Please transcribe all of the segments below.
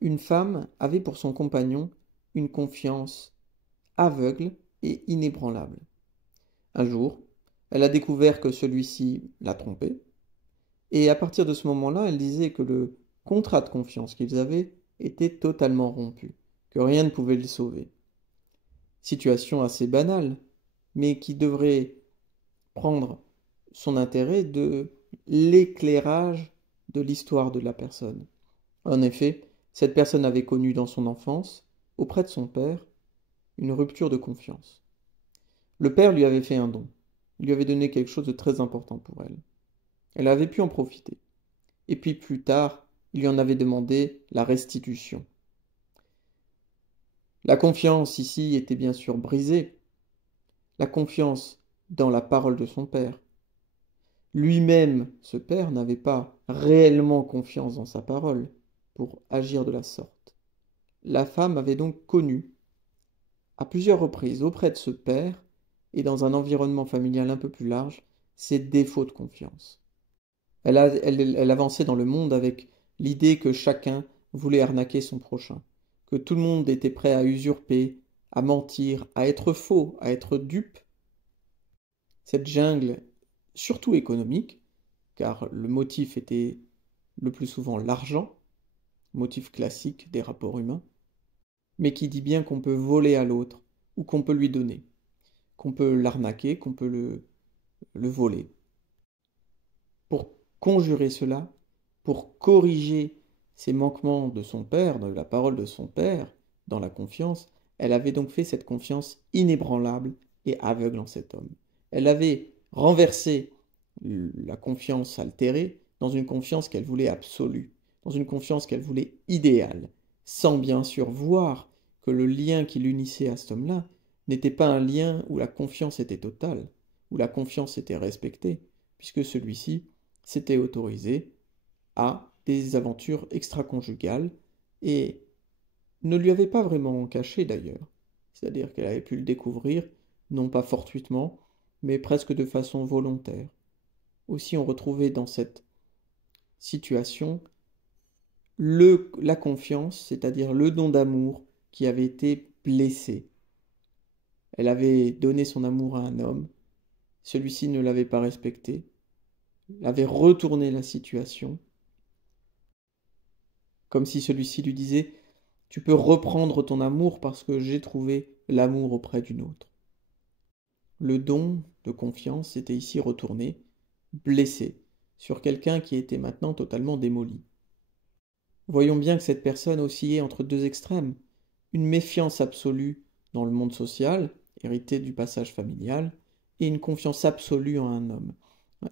Une femme avait pour son compagnon une confiance aveugle et inébranlable. Un jour, elle a découvert que celui-ci l'a trompée, et à partir de ce moment-là, elle disait que le contrat de confiance qu'ils avaient était totalement rompu, que rien ne pouvait le sauver. Situation assez banale, mais qui devrait prendre son intérêt de l'éclairage de l'histoire de la personne. En effet, cette personne avait connu dans son enfance, auprès de son père, une rupture de confiance. Le père lui avait fait un don. Il lui avait donné quelque chose de très important pour elle. Elle avait pu en profiter. Et puis plus tard, il lui en avait demandé la restitution. La confiance ici était bien sûr brisée. La confiance dans la parole de son père. Lui-même, ce père, n'avait pas réellement confiance dans sa parole pour agir de la sorte. La femme avait donc connu, à plusieurs reprises, auprès de ce père, et dans un environnement familial un peu plus large, ses défauts de confiance. Elle avançait dans le monde avec l'idée que chacun voulait arnaquer son prochain, que tout le monde était prêt à usurper, à mentir, à être faux, à être dupe. Cette jungle, surtout économique, car le motif était le plus souvent l'argent, motif classique des rapports humains, mais qui dit bien qu'on peut voler à l'autre ou qu'on peut lui donner, qu'on peut l'arnaquer, qu'on peut le voler. Pour conjurer cela, pour corriger ces manquements de son père, de la parole de son père, dans la confiance, elle avait donc fait cette confiance inébranlable et aveugle en cet homme. Elle avait renversé la confiance altérée dans une confiance qu'elle voulait absolue, dans une confiance qu'elle voulait idéale, sans bien sûr voir que le lien qui l'unissait à cet homme-là n'était pas un lien où la confiance était totale, où la confiance était respectée, puisque celui-ci s'était autorisé à des aventures extra-conjugales et ne lui avait pas vraiment caché d'ailleurs. C'est-à-dire qu'elle avait pu le découvrir, non pas fortuitement, mais presque de façon volontaire. Aussi on retrouvait dans cette situation la confiance, c'est-à-dire le don d'amour qui avait été blessé. Elle avait donné son amour à un homme, celui-ci ne l'avait pas respecté, avait retourné la situation, comme si celui-ci lui disait tu peux reprendre ton amour parce que j'ai trouvé l'amour auprès d'une autre. Le don de confiance était ici retourné, blessé, sur quelqu'un qui était maintenant totalement démoli. Voyons bien que cette personne oscillait entre deux extrêmes, une méfiance absolue dans le monde social, héritée du passage familial, et une confiance absolue en un homme.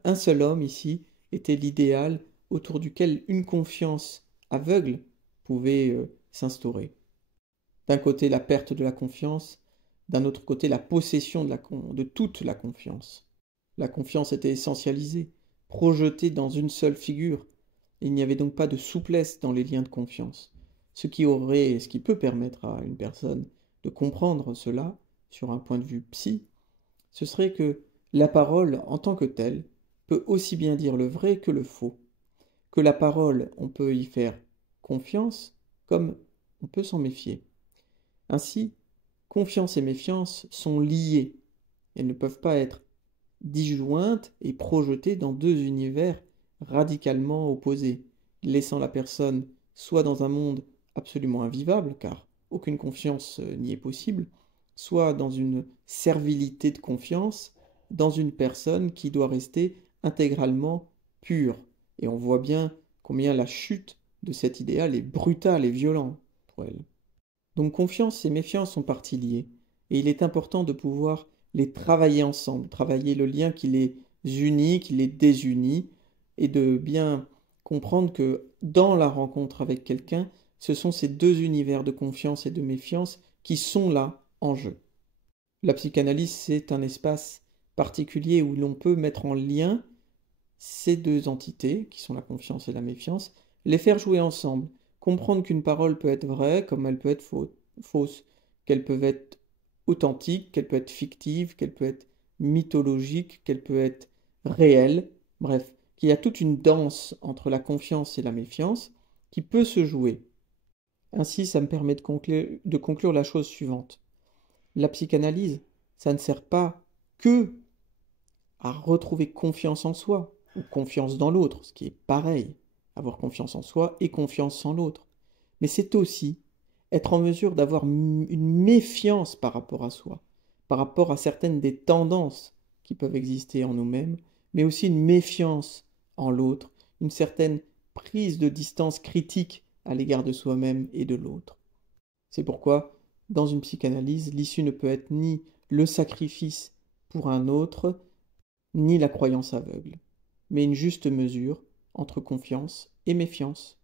Un seul homme ici était l'idéal autour duquel une confiance aveugle pouvait s'instaurer. D'un côté la perte de la confiance, d'un autre côté la possession de toute la confiance. La confiance était essentialisée, projetée dans une seule figure. Il n'y avait donc pas de souplesse dans les liens de confiance. Ce qui peut permettre à une personne de comprendre cela sur un point de vue psy, ce serait que la parole en tant que telle peut aussi bien dire le vrai que le faux. Que la parole, on peut y faire confiance comme on peut s'en méfier. Ainsi, confiance et méfiance sont liées. Elles ne peuvent pas être disjointes et projetées dans deux univers radicalement opposés, laissant la personne soit dans un monde absolument invivable, car aucune confiance n'y est possible, soit dans une servilité de confiance, dans une personne qui doit rester intégralement pure. Et on voit bien combien la chute de cet idéal est brutale et violente pour elle. Donc confiance et méfiance sont partie liées, et il est important de pouvoir les travailler ensemble, travailler le lien qui les unit, qui les désunit, et de bien comprendre que dans la rencontre avec quelqu'un, ce sont ces deux univers de confiance et de méfiance qui sont là en jeu. La psychanalyse, c'est un espace particulier où l'on peut mettre en lien ces deux entités, qui sont la confiance et la méfiance, les faire jouer ensemble, comprendre qu'une parole peut être vraie comme elle peut être fausse, qu'elle peut être authentique, qu'elle peut être fictive, qu'elle peut être mythologique, qu'elle peut être réelle, bref, qu'il y a toute une danse entre la confiance et la méfiance qui peut se jouer. Ainsi, ça me permet de conclure la chose suivante. La psychanalyse, ça ne sert pas que à retrouver confiance en soi ou confiance dans l'autre, ce qui est pareil, avoir confiance en soi et confiance en l'autre. Mais c'est aussi être en mesure d'avoir une méfiance par rapport à soi, par rapport à certaines des tendances qui peuvent exister en nous-mêmes, mais aussi une méfiance en l'autre, une certaine prise de distance critique à l'égard de soi-même et de l'autre. C'est pourquoi, dans une psychanalyse, l'issue ne peut être ni le sacrifice pour un autre, ni la croyance aveugle, mais une juste mesure entre confiance et méfiance.